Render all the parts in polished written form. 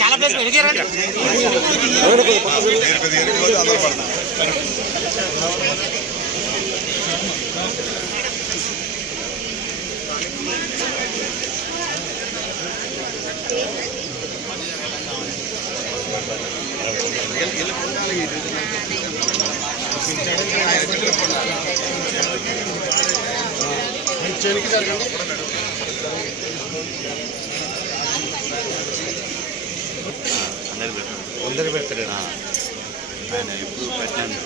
చాలా ప్లేస్ అందరు పెడతారు ఆయన ఎప్పుడు పెట్టాను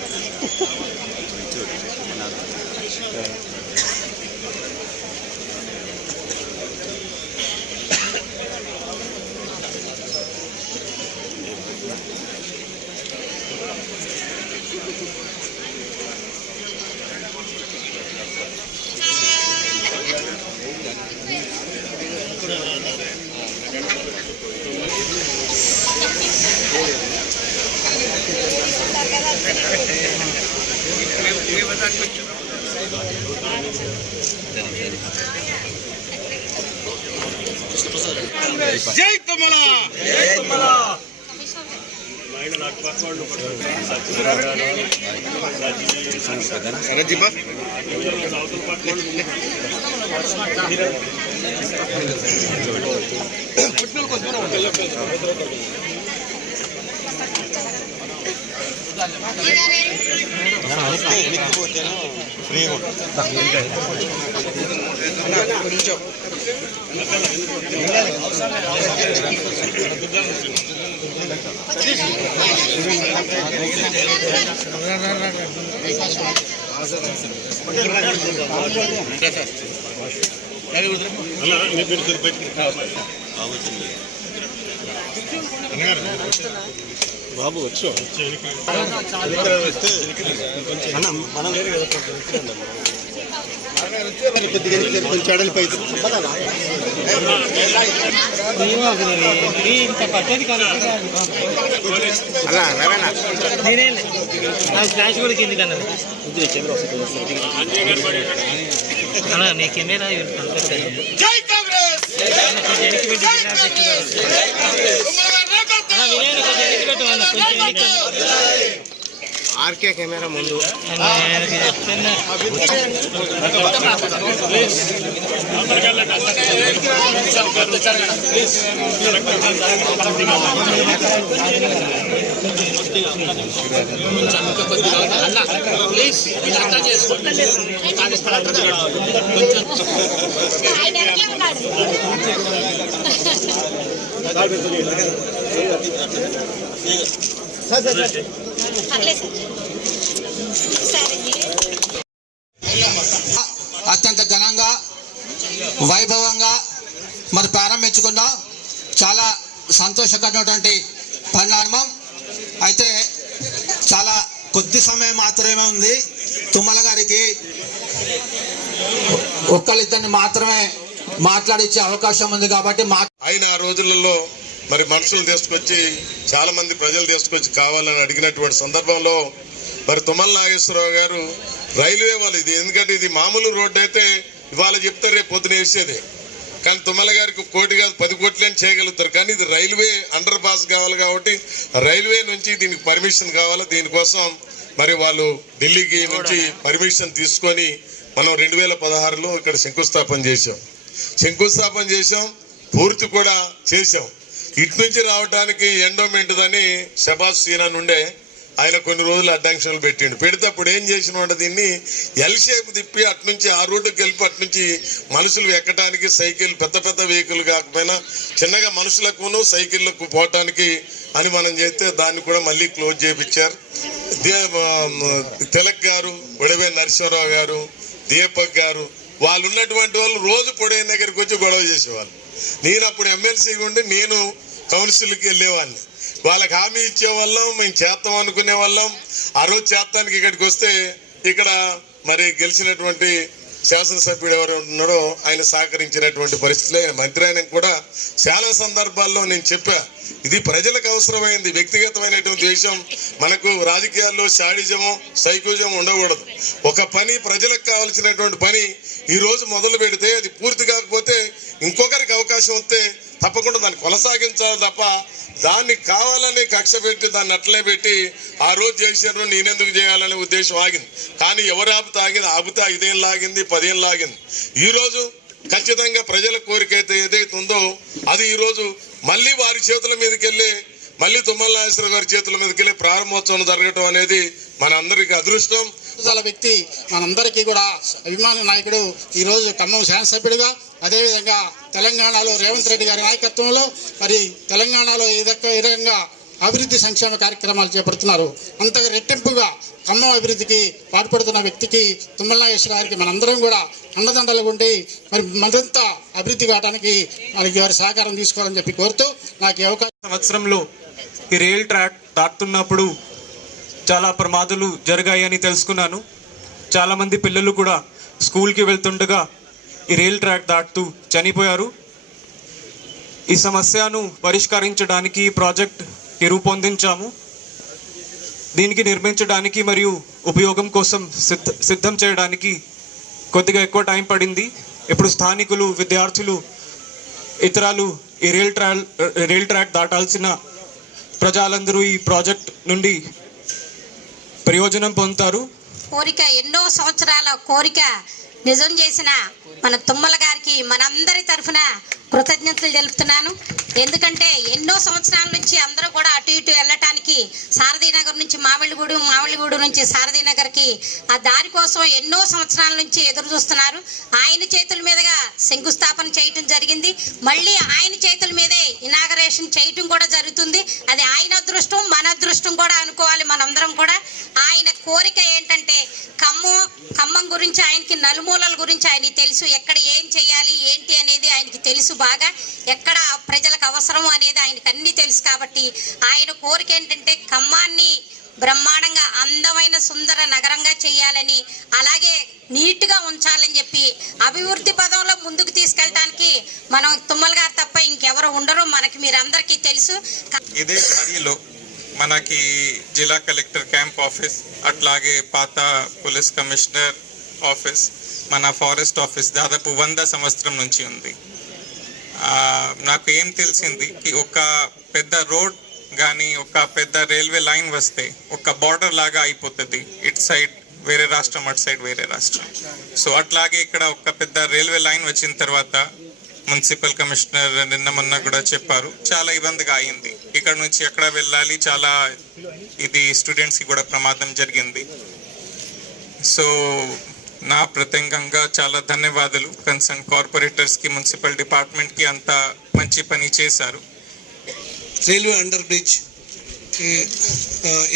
జై తుమ్మల బాబు వచ్చు కొంచెం ఇంత పద్ధతి కాదు ఫ్లాష్ కూడా కింది కన్నది అలా నీ కెమెరా ఆర్కే కెమెరా ముందు అత్యంత ఘనంగా వైభవంగా మరి ప్రారంభించుకున్నాం. చాలా సంతోషకరమైనటువంటి పరిణామం. అయితే చాలా కొద్ది సమయం మాత్రమే ఉంది. తుమ్మల గారికి ఒక్కళ్ళిద్దరిని మాత్రమే మాట్లాడించే అవకాశం ఉంది కాబట్టి ఆయన ఆ రోజులలో మరి మనుషులు తీసుకొచ్చి చాలా మంది ప్రజలు తీసుకొచ్చి కావాలని అడిగినటువంటి సందర్భంలో మరి తుమ్మల నాగేశ్వరరావు గారు రైల్వే వాళ్ళు ఇది, ఎందుకంటే ఇది మామూలు రోడ్డు అయితే ఇవాళ చెప్తారు రేపు పొద్దున వేసేది, కానీ తుమ్మల గారికి 1 కోటి కాదు 10 కోట్లని చేయగలుగుతారు. కానీ ఇది రైల్వే అండర్ పాస్ కావాలి కాబట్టి రైల్వే నుంచి దీనికి పర్మిషన్ కావాలి. దీనికోసం మరి వాళ్ళు ఢిల్లీకి నుంచి పర్మిషన్ తీసుకొని మనం 2016లో ఇక్కడ శంకుస్థాపన చేసాం. పూర్తి కూడా చేసాం. ఇటు నుంచి రావడానికి ఎండోమెంట్ అని శబాజ్ సీనా నుండే ఆయన కొన్ని రోజులు అడ్డంక్షలు పెడితే అప్పుడు ఏం చేసిన దీన్ని ఎల్ షేప్ తిప్పి అట్నుంచి ఆ రోడ్డుకి వెళ్ళి అట్నుంచి మనుషులు ఎక్కడానికి సైకిల్ పెద్ద వెహికల్ కాకపోయినా చిన్నగా మనుషులకు సైకిళ్లకు పోవటానికి అని మనం చేస్తే దాన్ని కూడా మళ్ళీ క్లోజ్ చేయించారు. తిలక్ గారు, ఒడవే నరసింహరావు గారు, దీపక్ గారు వాళ్ళు ఉన్నటువంటి వాళ్ళు రోజు పొడైన దగ్గరికి వచ్చి గొడవ చేసేవాళ్ళు. నేను అప్పుడు ఎమ్మెల్సీగా ఉండి నేను కౌన్సిల్కి వెళ్ళేవాడిని. వాళ్ళకి హామీ ఇచ్చేవాళ్ళం, మేము చేస్తాం అనుకునే వాళ్ళం. ఆ రోజు చేస్తానికి ఇక్కడికి వస్తే ఇక్కడ మరి గెలిచినటువంటి శాసనసభ్యుడు ఎవరు ఉన్నాడో ఆయన సహకరించినటువంటి పరిస్థితులే. మంత్రి ఆయన కూడా చాలా సందర్భాల్లో నేను చెప్పా, ఇది ప్రజలకు అవసరమైంది. వ్యక్తిగతమైనటువంటి విషయం మనకు రాజకీయాల్లో షాడిజము సైకోజం ఉండకూడదు. ఒక పని ప్రజలకు కావాల్సినటువంటి పని ఈ రోజు మొదలు పెడితే అది పూర్తి కాకపోతే ఇంకొకరికి అవకాశం వస్తే తప్పకుండా దాన్ని కొనసాగించాలి తప్ప దాన్ని కావాలని కక్ష పెట్టి దాన్ని అట్లే పెట్టి ఆ రోజు చేశారు నేనెందుకు చేయాలనే ఉద్దేశం ఆగింది. కానీ ఎవరు ఆపితే 5 ఏళ్ళు ఆగింది, 10 ఏళ్ళు ఆగింది. ఈరోజు ఖచ్చితంగా ప్రజల కోరిక అయితే ఏదైతే ఉందో అది ఈరోజు మళ్ళీ వారి చేతుల మీదకి వెళ్ళి మళ్ళీ తుమ్మల నాగేశ్వరరావు గారి చేతుల మీదకి వెళ్ళి ప్రారంభోత్సవం జరగటం అనేది మన అందరికీ అదృష్టం. వ్యక్తి మనందరికీ కూడా అభిమాన నాయకుడు ఈరోజు ఖమ్మం శాసనసభ్యుడిగా, అదేవిధంగా తెలంగాణలో రేవంత్ రెడ్డి గారి నాయకత్వంలో మరి తెలంగాణలో ఏ విధంగా అభివృద్ధి సంక్షేమ కార్యక్రమాలు చేపడుతున్నారు. అంతగా రెట్టింపుగా ఖమ్మం అభివృద్ధికి పాటుపడుతున్న వ్యక్తికి తుమ్మల నాగేశ్వర గారికి మనందరం కూడా అండదండలు ఉండి మరి మరింత అభివృద్ధి కావడానికి మనకి వారి సహకారం తీసుకోవాలని చెప్పి కోరుతూ నాకు ఈ అవకాశం. సంవత్సరంలో ఈ రైల్ ట్రాక్ దాటుతున్నప్పుడు చాలా ప్రమాదాలు జరిగాయని తెలుసుకున్నాను. చాలామంది పిల్లలు కూడా స్కూల్కి వెళ్తుండగా ఈ రైల్ ట్రాక్ దాటుతూ చనిపోయారు. ఈ సమస్యను పరిష్కరించడానికి ప్రాజెక్ట్కి రూపొందించాము. దీనికి నిర్మించడానికి మరియు ఉపయోగం కోసం సిద్ధం చేయడానికి కొద్దిగా ఎక్కువ టైం పడింది. ఇప్పుడు స్థానికులు, విద్యార్థులు, ఇతరులు ఈ రైల్ ట్రాక్ దాటాల్సిన ప్రజలందరూ ఈ ప్రాజెక్ట్ నుండి ప్రయోజనం పొందుతారు. కోరిక, ఎన్నో సంవత్సరాల కోరిక నిజం చేసిన మన తుమ్మల గారికి మనందరి తరఫున కృతజ్ఞతలు తెలుపుతున్నాను. ఎందుకంటే ఎన్నో సంవత్సరాల నుంచి అందరూ కూడా అటు ఇటు వెళ్ళటానికి సారథీనగర్ నుంచి మామిళ్ళగూడు నుంచి సారథీనగర్కి ఆ దారి కోసం ఎన్నో సంవత్సరాల నుంచి ఎదురు చూస్తున్నారు. ఆయన చేతుల మీదుగా శంకుస్థాపన చేయటం జరిగింది. మళ్ళీ ఆయన చేతుల మీదే ఇనాగరేషన్ చేయటం కూడా జరుగుతుంది. అది ఆయన అదృష్టం, మన అదృష్టం కూడా అనుకోవాలి మనందరం కూడా. ఆయన కోరిక ఏంటంటే ఖమ్మం గురించి ఆయనకి నలుమూలల గురించి ఆయనకి తెలుసు. ఎక్కడ ఏం చేయాలి ఏంటి అనేది ఆయనకి తెలుసు బాగా. ఎక్కడ ప్రజలకు అవసరం అనేది ఆయనకు అన్నీ తెలుసు. కాబట్టి ఆయన కోరిక ఏంటంటే ఖమ్మాన్ని బ్రహ్మాండంగా అందమైన సుందర నగరంగా చేయాలని, అలాగే నీట్గా ఉంచాలని చెప్పి అభివృద్ధి పదంలో ముందుకు తీసుకెళ్ళడానికి మనం తుమ్మల గారు తప్ప ఇంకెవరు ఉండరు. మనకి మీరందరికీ తెలుసు. ఇదే దారిలో మనకి జిల్లా కలెక్టర్ క్యాంప్ ఆఫీస్, అట్లాగే పాత పోలీస్ కమిషనర్ ఆఫీస్, మన ఫారెస్ట్ ఆఫీస్ దాదాపు 100 సంవత్సరం నుంచి ఉంది. నాకు ఏం తెలిసింది ఒక పెద్ద రోడ్ కానీ ఒక పెద్ద రైల్వే లైన్ వస్తే ఒక బార్డర్ లాగా అయిపోతుంది. ఇటు సైడ్ వేరే రాష్ట్రం, అటు సైడ్ వేరే రాష్ట్రం. సో అట్లాగే ఇక్కడ ఒక పెద్ద రైల్వే లైన్ వచ్చిన తర్వాత మున్సిపల్ కమిషనర్ నిన్న మొన్న కూడా చెప్పారు, చాలా ఇబ్బందిగా అయింది. ఇక్కడ నుంచి ఎక్కడ వెళ్ళాలి, చాలా ఇది స్టూడెంట్స్కి కూడా ప్రమాదం జరిగింది. సో నా ప్రత్యేకంగా చాలా ధన్యవాదాలు కన్సర్న్ కార్పొరేటర్స్కి, మున్సిపల్ డిపార్ట్మెంట్కి, అంతా మంచి పని చేశారు. రైల్వే అండర్ బ్రిడ్జ్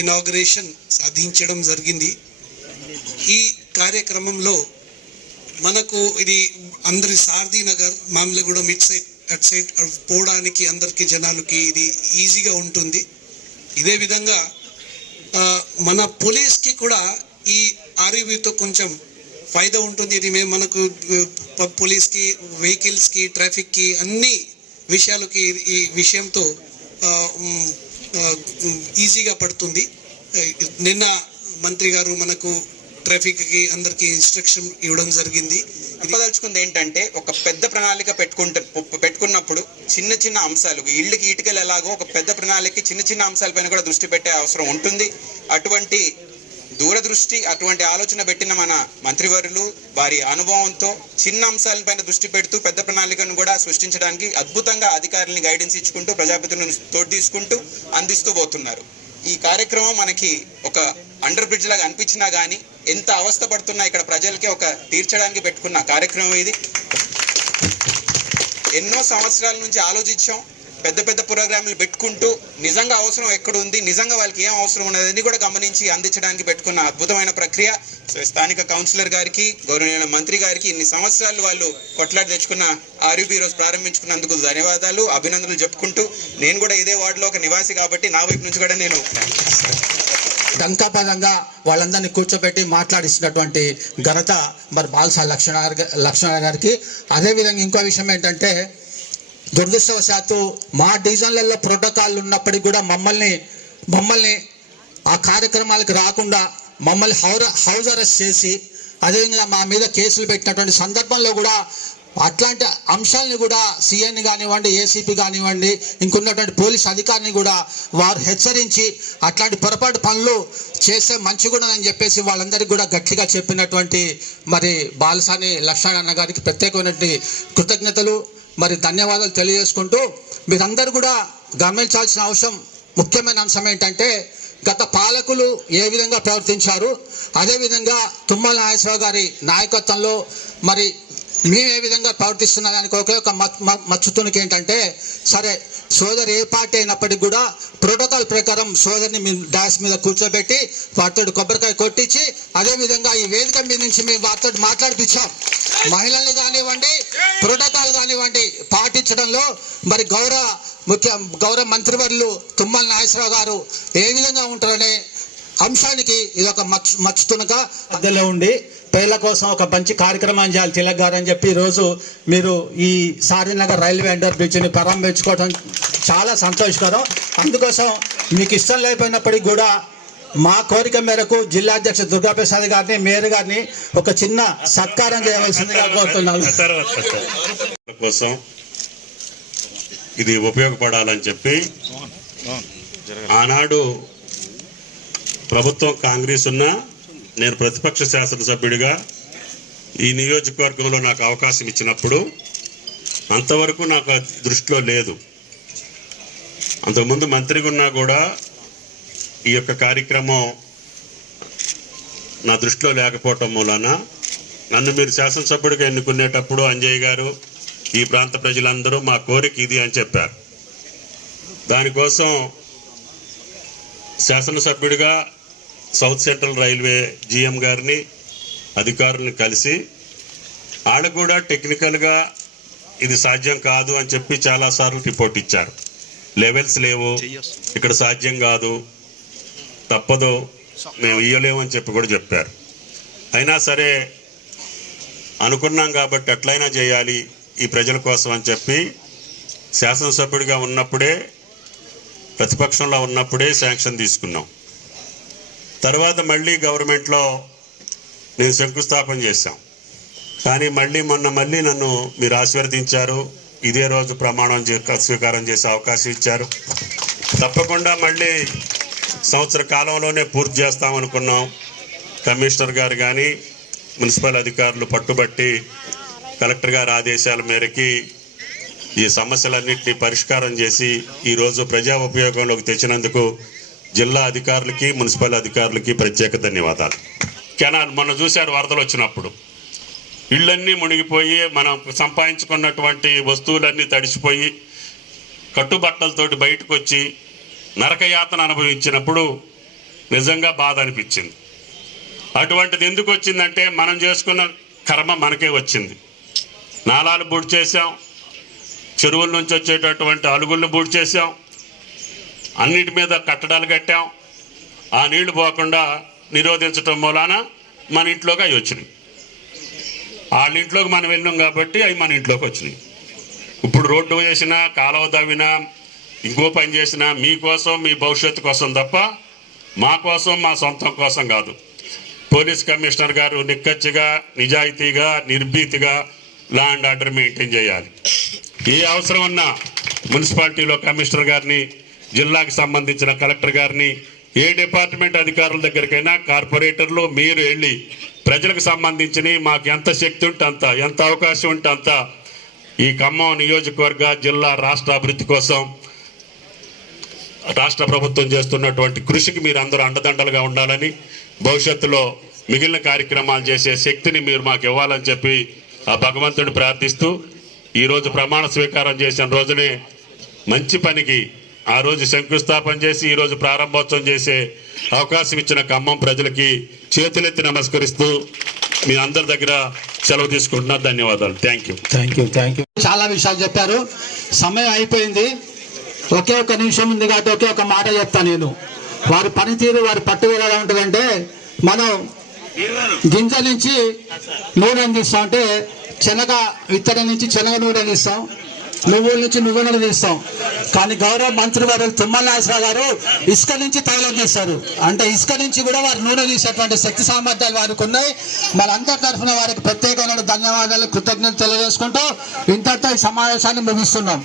ఇనాగరేషన్ సాధించడం జరిగింది. ఈ కార్యక్రమంలో మనకు ఇది అందరి సారథీనగర్, మామిళ్ళగూడెం ఇటు సైడ్ అటు సైడ్ పోవడానికి అందరికి జనాలకి ఇది ఈజీగా ఉంటుంది. ఇదే విధంగా మన పోలీస్కి కూడా ఈ ఆర్యూబీతో కొంచెం ఫైదా ఉంటుంది. ఇది మేము మనకు పోలీస్కి, వెహికల్స్కి, ట్రాఫిక్కి అన్ని విషయాలకి ఈ విషయంతో ఈజీగా పడుతుంది. నిన్న మంత్రి గారు మనకు ట్రాఫిక్కి అందరికీ ఇన్స్ట్రక్షన్ ఇవ్వడం జరిగింది. చెప్పదలుచుకుంది ఏంటంటే ఒక పెద్ద ప్రణాళిక పెట్టుకున్నప్పుడు చిన్న చిన్న అంశాలు, ఇళ్ళకి ఇటుకలు ఎలాగో ఒక పెద్ద ప్రణాళిక చిన్న చిన్న అంశాలపైన కూడా దృష్టి పెట్టే అవసరం ఉంటుంది. అటువంటి దూరదృష్టి, అటువంటి ఆలోచన పెట్టిన మన మంత్రివర్యులు వారి అనుభవంతో చిన్న అంశాలపైన దృష్టి పెడుతూ పెద్ద ప్రణాళికను కూడా సృష్టించడానికి అద్భుతంగా అధికారులని గైడెన్స్ ఇచ్చుకుంటూ ప్రజాప్రతినిధులను తోడు తీసుకుంటూ అందిస్తూ పోతున్నారు. ఈ కార్యక్రమం మనకి ఒక అండర్ బ్రిడ్జ్ లాగా అనిపించినా కానీ ఎంత అవస్థ పడుతున్నా ఇక్కడ ప్రజలకి ఒక తీర్చడానికి పెట్టుకున్న కార్యక్రమం ఇది. ఎన్నో సంవత్సరాల నుంచి ఆలోచించాం, పెద్ద పెద్ద ప్రోగ్రాంలు పెట్టుకుంటూ నిజంగా అవసరం ఎక్కడ ఉంది, నిజంగా వాళ్ళకి ఏం అవసరం ఉన్నదని కూడా గమనించి అందించడానికి పెట్టుకున్న అద్భుతమైన ప్రక్రియ. స్థానిక కౌన్సిలర్ గారికి, గౌరవనీయ మంత్రి గారికి ఇన్ని సంవత్సరాలు వాళ్ళు కొట్లాడి తెచ్చుకున్న ఆర్యూబీ రోజు ప్రారంభించుకున్నందుకు ధన్యవాదాలు, అభినందనలు చెప్పుకుంటూ, నేను కూడా ఇదే వార్డులో ఒక నివాసి కాబట్టి నా వైపు నుంచి కూడా నేను డంకాపదంగా వాళ్ళందరినీ కూర్చోబెట్టి మాట్లాడిస్తున్నటువంటి ఘనత మరి బాలసాని లక్ష్మణ గారికి. అదేవిధంగా ఇంకో విషయం ఏంటంటే, దురదృష్టవశాత్తు మా డివిజన్లలో ప్రోటోకాల్ ఉన్నప్పటికీ కూడా మమ్మల్ని ఆ కార్యక్రమాలకు రాకుండా మమ్మల్ని హౌస్ అరెస్ట్ చేసి అదేవిధంగా మా మీద కేసులు పెట్టినటువంటి సందర్భంలో కూడా అట్లాంటి అంశాలని కూడా సీఎని కానివ్వండి, ఏసీపీ కానివ్వండి, ఇంకున్నటువంటి పోలీస్ అధికారిని కూడా వారు హెచ్చరించి అట్లాంటి పొరపాటు పనులు చేస్తే మంచిగుండదని చెప్పేసి వాళ్ళందరికీ కూడా గట్టిగా చెప్పినటువంటి మరి బాలసాని లక్ష్మణ అన్న గారికి ప్రత్యేకమైనటువంటి కృతజ్ఞతలు మరి ధన్యవాదాలు తెలియజేసుకుంటూ, మీరందరూ కూడా గమనించాల్సిన ముఖ్యమైన అంశం ఏంటంటే, గత పాలకులు ఏ విధంగా ప్రవర్తించారు, అదేవిధంగా తుమ్మల నాగేశ్వరరావు గారి నాయకత్వంలో మరి మేము ఏ విధంగా ప్రవర్తిస్తున్న దానికి ఒకే ఒక మచ్చుతునికి ఏంటంటే, సరే సోదరు ఏ పార్టీ అయినప్పటికీ కూడా ప్రోటోకాల్ ప్రకారం సోదరిని మేము డాష్ మీద కూర్చోబెట్టి వారితో కొబ్బరికాయ కొట్టించి అదేవిధంగా ఈ వేదిక మీద నుంచి మేము వారితో మాట్లాడిపించాం. మహిళల్ని కానివ్వండి, ప్రోటోకాల్ కానివ్వండి పాటించడంలో మరి గౌరవ మంత్రివర్యులు తుమ్మల నాగేశ్వరరావు గారు ఏ విధంగా ఉంటారనే అంశానికి ఇది ఒక మచ్చుతునక మధ్యలో ఉండి పేర్ల కోసం ఒక మంచి కార్యక్రమం చేయాలి తిలక్ గారు అని చెప్పి ఈరోజు మీరు ఈ సారీనగర్ రైల్వే అండర్ బ్రిడ్జ్ని ప్రారంభించుకోవడం చాలా సంతోషకరం. అందుకోసం మీకు ఇష్టం లేకపోయినప్పటికీ కూడా మా కోరిక మేరకు జిల్లా అధ్యక్షుడు దుర్గాప్రసాద్ గారిని, మేయర్ గారిని ఒక చిన్న సత్కారం చేయవలసిందిగా కోరుతున్నాను. కోసం ఇది ఉపయోగపడాలని చెప్పి ఆనాడు ప్రభుత్వం కాంగ్రెస్ ఉన్నా నేను ప్రతిపక్ష శాసనసభ్యుడిగా ఈ నియోజకవర్గంలో నాకు అవకాశం ఇచ్చినప్పుడు అంతవరకు నాకు దృష్టిలో లేదు. అంతకుముందు మంత్రిగా ఉన్నా కూడా ఈ యొక్క కార్యక్రమం నా దృష్టిలో లేకపోవటం మూలాన నన్ను మీరు శాసనసభ్యుడిగా ఎన్నుకునేటప్పుడు అంజయ్ గారు, ఈ ప్రాంత ప్రజలందరూ మా కోరిక ఇది అని చెప్పారు. దానికోసం శాసనసభ్యుడిగా సౌత్ సెంట్రల్ రైల్వే జీఎం గారిని, అధికారులను కలిసి ఆడ కూడా టెక్నికల్గా ఇది సాధ్యం కాదు అని చెప్పి చాలాసార్లు రిపోర్ట్ ఇచ్చారు. లెవెల్స్ లేవు, ఇక్కడ సాధ్యం కాదు, తప్పదు, మేము ఇయ్యలేము అని చెప్పి కూడా చెప్పారు. అయినా సరే అనుకున్నాం కాబట్టి ఎట్లయినా చేయాలి ఈ ప్రజల కోసం అని చెప్పి శాసనసభ్యుడిగా ఉన్నప్పుడే, ప్రతిపక్షంలో ఉన్నప్పుడే శాంక్షన్ తీసుకున్నాం. తర్వాత మళ్ళీ గవర్నమెంట్లో నేను శంకుస్థాపన చేశాం. కానీ మళ్ళీ నన్ను మీరు ఆశీర్వదించారు, ఇదే రోజు ప్రమాణం స్వీకారం చేసే అవకాశం ఇచ్చారు. తప్పకుండా మళ్ళీ సంవత్సర కాలంలోనే పూర్తి చేస్తామనుకున్నాం. కమిషనర్ గారు కానీ మున్సిపల్ అధికారులు పట్టుబట్టి కలెక్టర్ గారి ఆదేశాల మేరకి ఈ సమస్యలన్నింటినీ పరిష్కారం చేసి ఈరోజు ప్రజా ఉపయోగంలోకి తెచ్చినందుకు జిల్లా అధికారులకి, మున్సిపల్ అధికారులకి ప్రత్యేక ధన్యవాదాలు. కెనాల్ మొన్న చూశారు, వరదలు వచ్చినప్పుడు ఇళ్ళన్నీ మునిగిపోయి మనం సంపాదించుకున్నటువంటి వస్తువులన్నీ తడిసిపోయి కట్టుబట్టలతోటి బయటకు వచ్చి నరకయాతన అనుభవించినప్పుడు నిజంగా బాధ అనిపించింది. అటువంటిది ఎందుకు వచ్చిందంటే మనం చేసుకున్న కర్మ మనకే వచ్చింది. నాలాలు బూడి చేసాం, చెరువుల నుంచి వచ్చేటటువంటి అలుగులను బూడి చేసాం, అన్నిటి మీద కట్టడాలు కట్టాం. ఆ నీళ్లు పోకుండా నిరోధించడం మూలాన మన ఇంట్లోకి అవి వచ్చినాయి. వాళ్ళ ఇంట్లోకి మనం వెళ్ళాం కాబట్టి అవి మన ఇంట్లోకి వచ్చినాయి. ఇప్పుడు రోడ్డు వేసినా, కాలువ తవ్వినా, ఇంకో పని చేసినా మీకోసం, మీ భవిష్యత్తు కోసం తప్ప మా కోసం, మా సొంతం కోసం కాదు. పోలీస్ కమిషనర్ గారు నిక్కచ్చిగా, నిజాయితీగా, నిర్భీతిగా లా అండ్ ఆర్డర్ మెయింటైన్ చేయాలి. ఏ అవసరం ఉన్నా మున్సిపాలిటీలో కమిషనర్ గారిని, జిల్లాకి సంబంధించిన కలెక్టర్ గారిని, ఏ డిపార్ట్మెంట్ అధికారుల దగ్గరికైనా కార్పొరేటర్లు మీరు వెళ్ళి ప్రజలకు సంబంధించిన మాకు ఎంత శక్తి ఉంటే అంత, ఎంత అవకాశం ఉంటే అంత ఈ ఖమ్మం నియోజకవర్గ, జిల్లా, రాష్ట్ర అభివృద్ధి కోసం రాష్ట్ర ప్రభుత్వం చేస్తున్నటువంటి కృషికి మీరు అందరూ అండదండలుగా ఉండాలని, భవిష్యత్తులో మిగిలిన కార్యక్రమాలు చేసే శక్తిని మీరు మాకు ఇవ్వాలని చెప్పి ఆ భగవంతుడిని ప్రార్థిస్తూ ఈరోజు ప్రమాణ స్వీకారం చేసిన రోజునే మంచి పనికి ఆ రోజు శంకుస్థాపన చేసి ఈరోజు ప్రారంభోత్సవం చేసే అవకాశం ఇచ్చిన ఖమ్మం ప్రజలకి చేతులెత్తి నమస్కరిస్తూ మీ అందరి దగ్గర సెలవు తీసుకుంటున్నా. ధన్యవాదాలు. Thank you. చాలా విషయాలు చెప్పారు. సమయం అయిపోయింది. ఒకే ఒక నిమిషం ఉంది కాబట్టి ఒకే ఒక మాట చెప్తాను నేను. వారి పనితీరు వారి పట్టుదల ఎలా ఉంటుందంటే, మనం గింజ నుంచి నూనె తీస్తాం, అంటే శనగ విత్తనం నుంచి శనగ నూనె తీస్తాం, నువ్వుల నుంచి నువ్వు నూనె తీస్తాం. కానీ గౌరవ మంత్రి వారు తుమ్మల నాగేశ్వరరావు గారు ఇసుక నుంచి తైలం తీస్తారు. అంటే ఇసుక నుంచి కూడా వారు నూనె తీసేటువంటి శక్తి సామర్థ్యాలు వారికి ఉన్నాయి. మనందరి తరఫున వారికి ప్రత్యేకమైన ధన్యవాదాలు, కృతజ్ఞతలు తెలియజేసుకుంటూ ఇంతటితో ఈ సమావేశాన్ని ముగిస్తున్నాం.